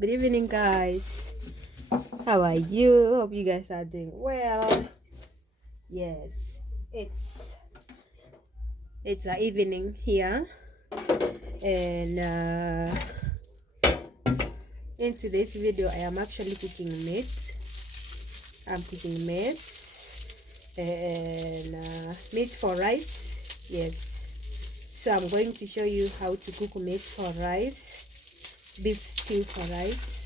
Good evening, guys. How are you? Hope you guys are doing well. Yes, it's a evening here, and in today's video, I am actually cooking meat. I'm cooking meat and meat for rice. Yes, so I'm going to show you how to cook meat for rice, beef stew for rice.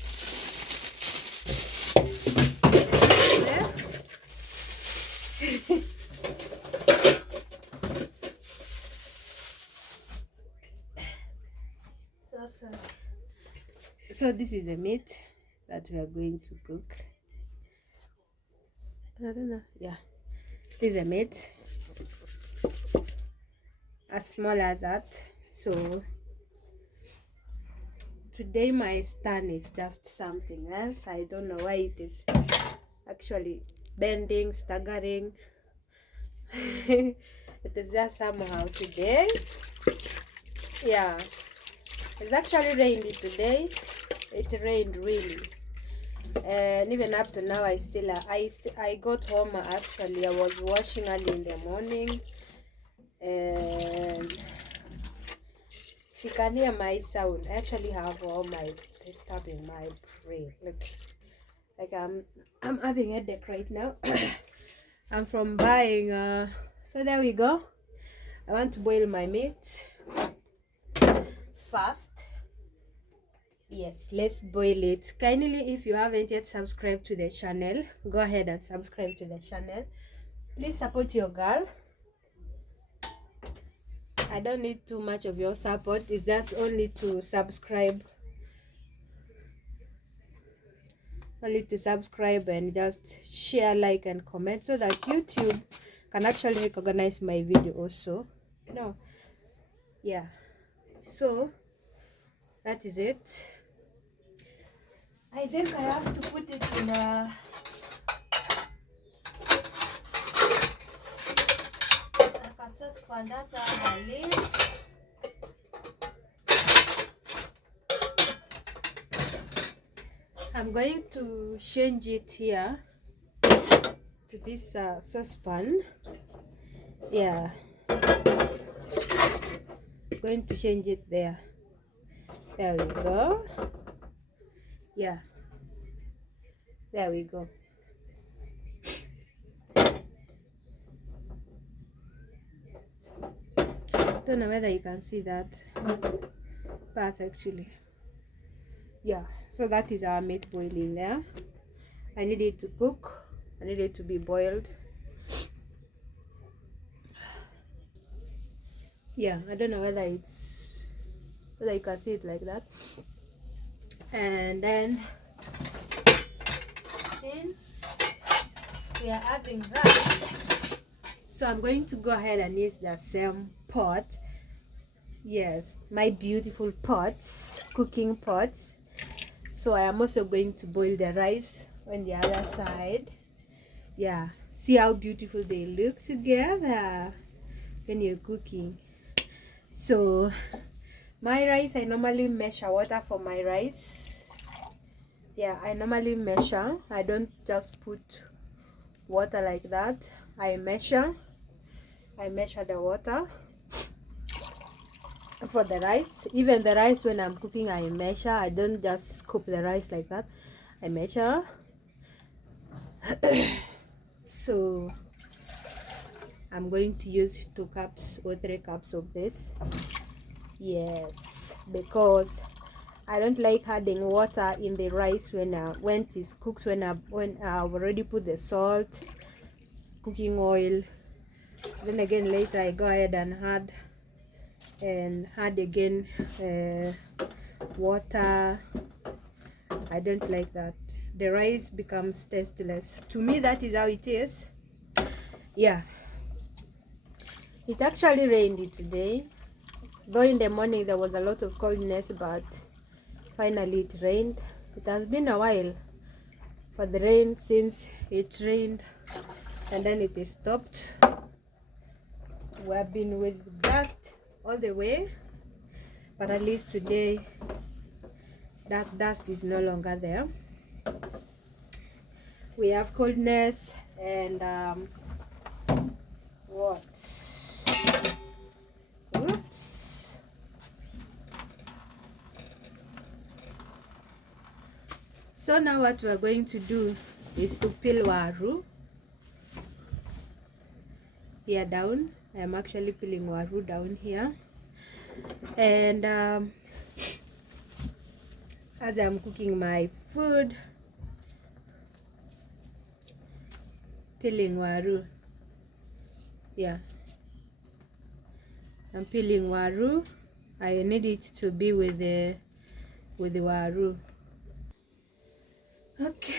So this is the meat that we are going to cook. I don't know. Yeah, this is a meat as small as that. So today my stand is just something else. I don't know why it is actually bending, staggering. It is just somehow today. Yeah, it's actually rainy today. It rained really, and even up to now I got home. Actually, I was washing early in the morning, and you can hear my sound. I actually have all my stuff in my brain. Like I'm having a headache right now. I'm from buying. So there we go. I want to boil my meat first. Yes, let's boil it. Kindly, if you haven't yet subscribed to the channel, go ahead and subscribe to the channel. Please support your girl. I don't need too much of your support. It's just only to subscribe. Only to subscribe and just share, like, and comment so that YouTube can actually recognize my video also. No. Yeah. So that is it. I think I have to put it in a I'm going to change it here to this saucepan. Yeah, going to change it there. There we go. Yeah, there we go. Don't know whether you can see that perfectly. Yeah, so that is our meat boiling there. I need it to cook. I need it to be boiled. Yeah, I don't know whether you can see it like that. And then since we are having rice, so I'm going to go ahead and use the same pot. Yes, my beautiful pots, cooking pots. So I am also going to boil the rice on the other side. Yeah, see how beautiful they look together when you're cooking. So my rice, I normally measure water for my rice. Yeah, I normally measure. I don't just put water like that. I measure the water for the rice. Even the rice, when I'm cooking, I measure. I don't just scoop the rice like that. I measure. So I'm going to use 2 cups or 3 cups of this. Yes, because I don't like adding water in the rice when it is cooked. When I've already put the salt, cooking oil, then again later I go ahead and add again water. I don't like that. The rice becomes tasteless. To me, that is how it is. Yeah, it actually rained today, though in the morning there was a lot of coldness, but finally it rained. It has been a while for the rain, since it rained and then it is stopped. We have been with dust all the way, but at least today that dust is no longer there. We have coldness and what? Oops. So now what we are going to do is to peel waru. Here down, I am actually peeling waru down here, and as I'm cooking my food, peeling waru. Yeah, I'm peeling waru. I need it to be with the waru. Okay.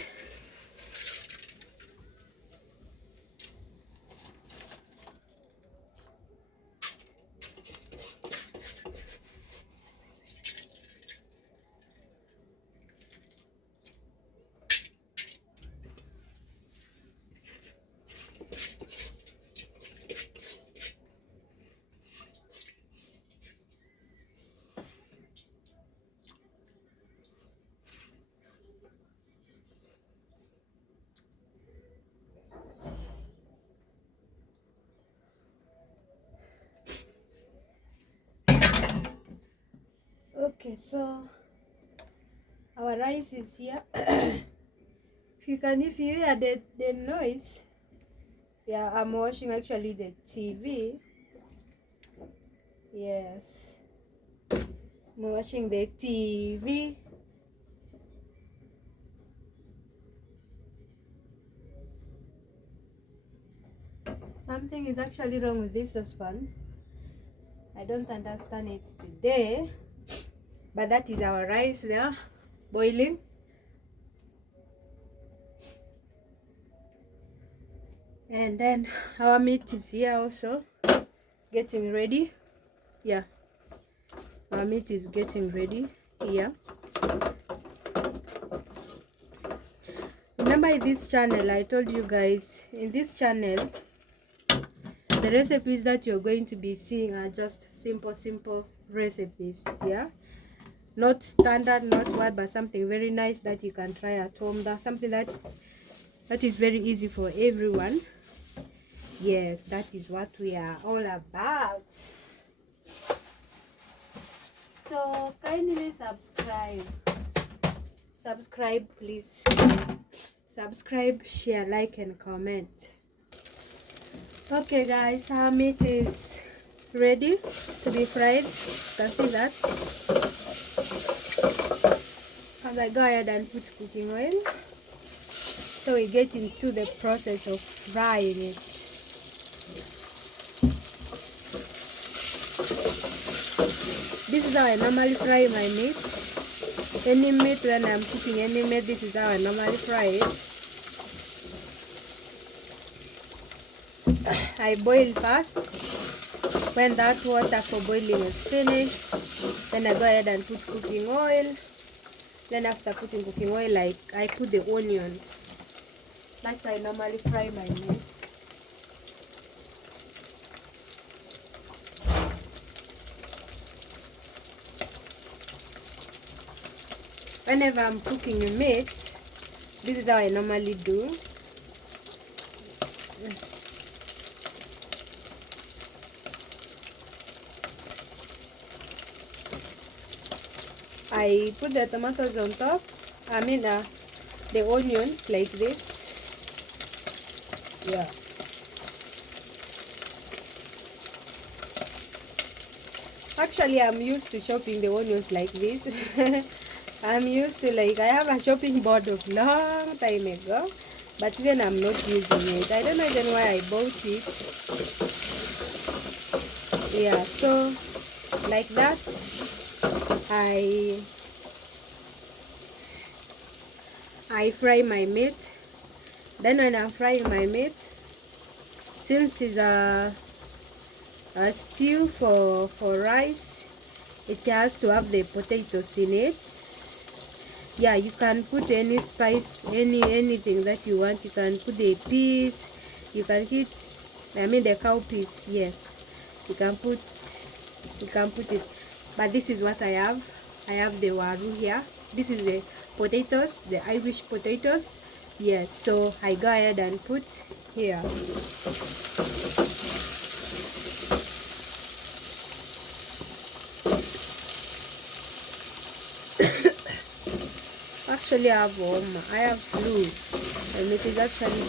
Okay, so our rice is here. If you hear the noise, yeah, I'm watching actually the TV. Yes, I'm watching the TV. Something is actually wrong with this saucepan. I don't understand it today, but that is our rice there, boiling. And then our meat is here also, getting ready. Yeah, our meat is getting ready here. Remember, in this channel, I told you guys, in this channel, the recipes that you're going to be seeing are just simple recipes. Yeah, not standard, not what, but something very nice that you can try at home. That's something that is very easy for everyone. Yes, that is what we are all about. So kindly subscribe please. Subscribe, share, like and comment. Okay guys, our meat is ready to be fried. You can see that. As I go ahead and put cooking oil, so we get into the process of frying it. This is how I normally fry my meat. Any meat, when I'm cooking any meat, this is how I normally fry it. I boil first. When that water for boiling is finished, then I go ahead and put cooking oil. Then after putting cooking oil, I put the onions. That's how I normally fry my meat. Whenever I'm cooking meat, this is how I normally do. I put the tomatoes on top. I mean the onions like this. Yeah. Actually, I'm used to chopping the onions like this. I'm used to, like, I have a chopping board of long time ago, but even I'm not using it. I don't know even why I bought it. Yeah, so like that, I fry my meat. Then when I'm frying my meat, since it's a stew for rice, it has to have the potatoes in it. Yeah, you can put any spice, anything that you want. You can put the peas, you can hit, I mean the cow peas. Yes, you can put it, but this is what I have. I have the waru here. This is the potatoes, the Irish potatoes. Yes, so I go ahead and put here. Actually, I have flu, and it is actually,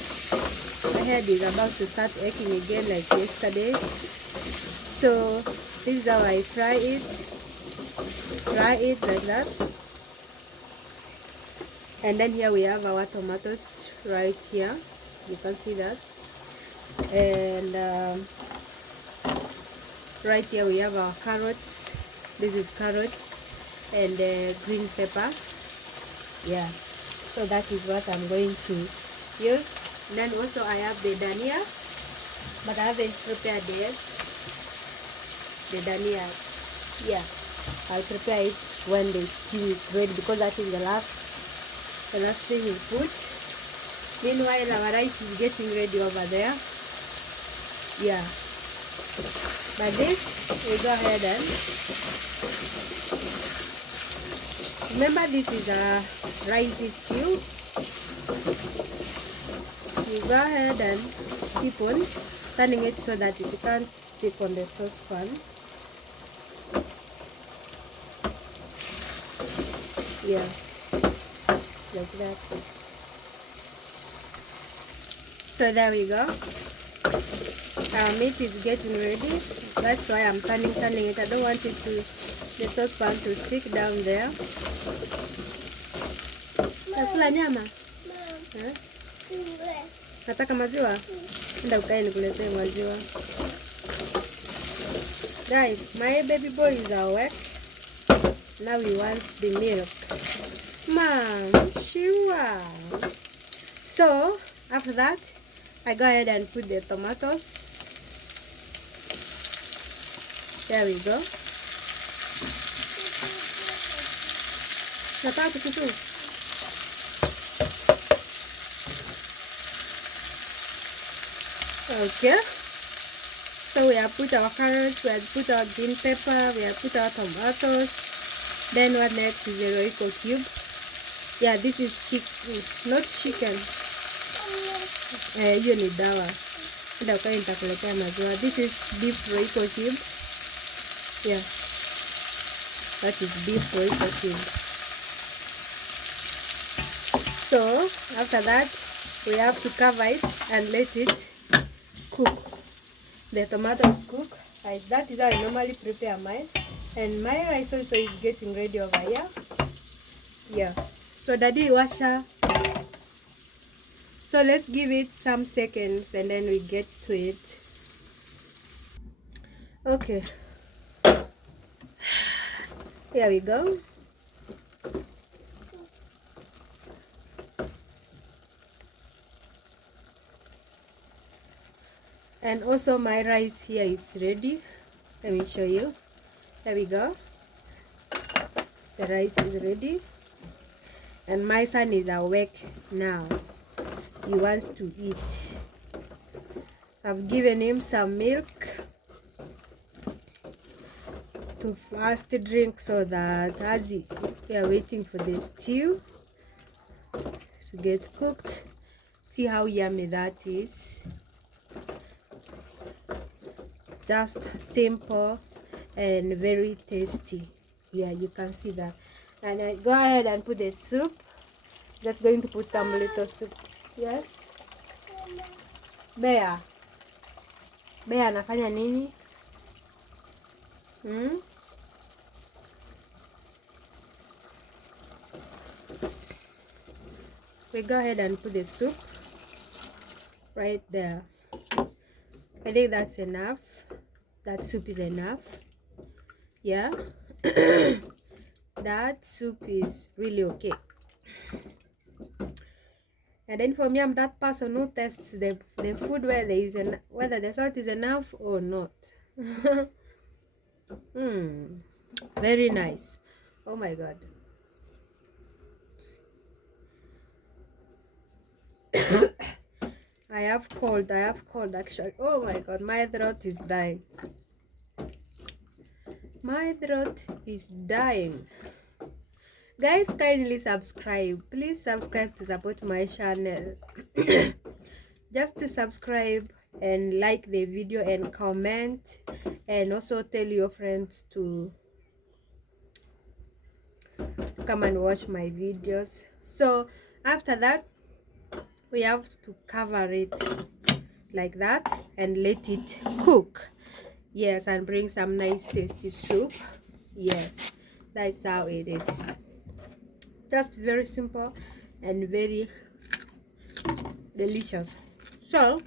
my head is about to start aching again like yesterday. So this is how I fry it like that. And then here we have our tomatoes right here, you can see that. And right here we have our carrots. This is carrots and green pepper. Yeah, so that is what I'm going to use. Then also I have the danias, but I haven't prepared yet. The danias, yeah, I'll prepare it when the stew is ready, because that is the last thing we put. Meanwhile, our rice is getting ready over there. Yeah, but this we go ahead and remember, this is a rice stew. You go ahead and keep on turning it so that it can't stick on the saucepan. Yeah, like that. So there we go. Our meat is getting ready. That's why I'm turning it. I don't want it to, the saucepan to stick down there. Nakula nyama? Nataka maziwa? Nenda ukae nikuletee maziwa. Guys, my baby boy is awake. Now he wants the milk. Mom, sure. So after that, I go ahead and put the tomatoes. There we go. Nataka kuchuchu. Okay, so we have put our carrots, we have put our green pepper, we have put our tomatoes. Then what next is the Royco cube. Yeah, this is chicken, not chicken. You need dawa. This is beef Royco cube. Yeah, that is beef Royco cube. So after that, we have to cover it and let it cook. The tomatoes cook. That is how I normally prepare mine. And my rice also is getting ready over here. Yeah, so daddy washer. So let's give it some seconds and then we get to it. Okay, here we go. And also my rice here is ready. Let me show you. There we go. The rice is ready. And my son is awake now. He wants to eat. I've given him some milk to fast drink, so that as we are waiting for the stew to get cooked. See how yummy that is. Just simple and very tasty. Yeah, you can see that. And I go ahead and put the soup. Just going to put some little soup. Yes, Bea anafanya nini? We go ahead and put the soup right there. I think that's enough. That soup is enough. Yeah. That soup is really okay. And then for me, I'm that person who tests the food whether the salt is enough or not. Very nice. Oh my god. I have cold actually. Oh my god, my throat is dying. My throat is dying. Guys, kindly subscribe. Please subscribe to support my channel. Just to subscribe and like the video and comment, and also tell your friends to come and watch my videos. So after that, we have to cover it like that and let it cook. Yes, and bring some nice tasty soup. Yes, that's how it is. Just very simple and very delicious. So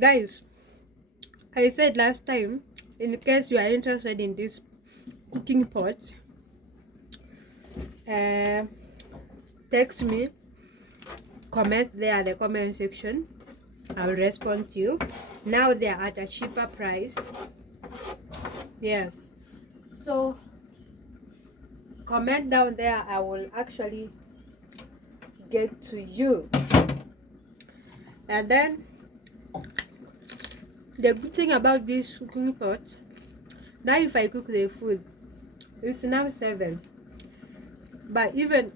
guys, I said last time, in case you are interested in this cooking pots, text me, comment there at the comment section. I will respond to you. Now they are at a cheaper price. Yes, so comment down there. I will actually get to you. And then the good thing about this cooking pot, now if I cook the food, it's now 7, but even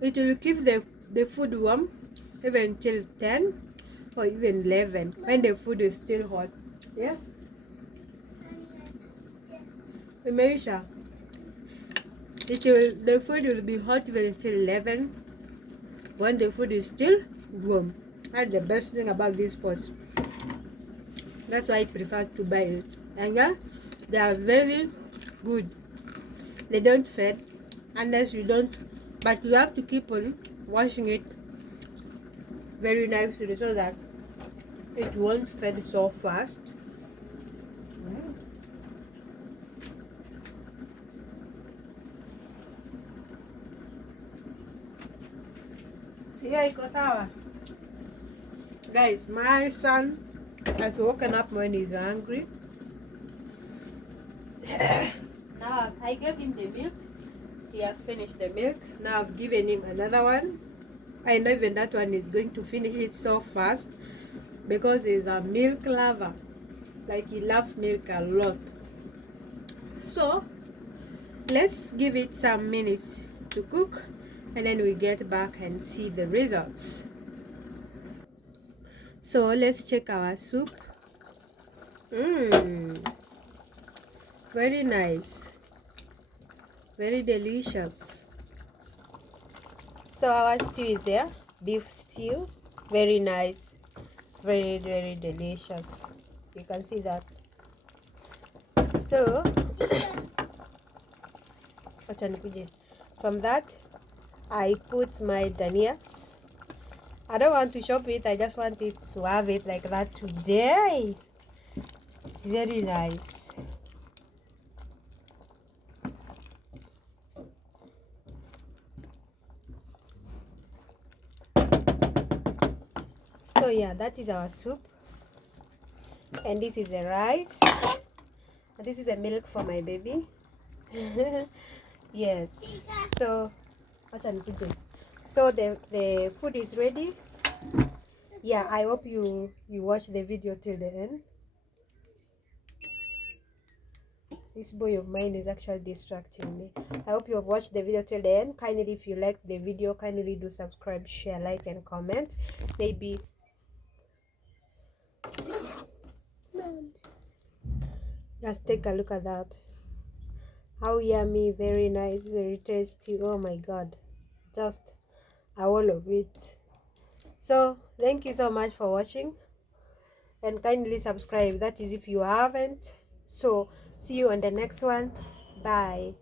it will keep the food warm even till 10 or even 11 when the food is still hot. Yes, Imeisha, the food will be hot even till 11 when the food is still warm. That's the best thing about these pots. That's why I prefer to buy it. And yeah, they are very good. They don't fade unless you don't, but you have to keep on washing it very nicely so that it won't fade so fast. See here, iko sawa. Guys, my son has woken up when he's hungry. Now I gave him the milk. He has finished the milk. Now I've given him another one. I know even that one is going to finish it so fast because he's a milk lover. Like, he loves milk a lot. So let's give it some minutes to cook, and then we get back and see the results. So let's check our soup. Very nice, very delicious. So our stew is there, beef stew, very nice, very delicious. You can see that. So from that I put my danias. I don't want to chop it, I just want it to have it like that today. It's very nice. So yeah, that is our soup, and this is the rice, and this is a milk for my baby. Yes, so the food is ready. Yeah, I hope you watch the video till the end. This boy of mine is actually distracting me. I hope you have watched the video till the end. Kindly, if you liked the video, kindly do subscribe, share, like, and comment. Maybe just take a look at that. How yummy, very nice, very tasty. Oh my god, just all of it. So thank you so much for watching, and kindly subscribe, that is if you haven't. So see you on the next one. Bye.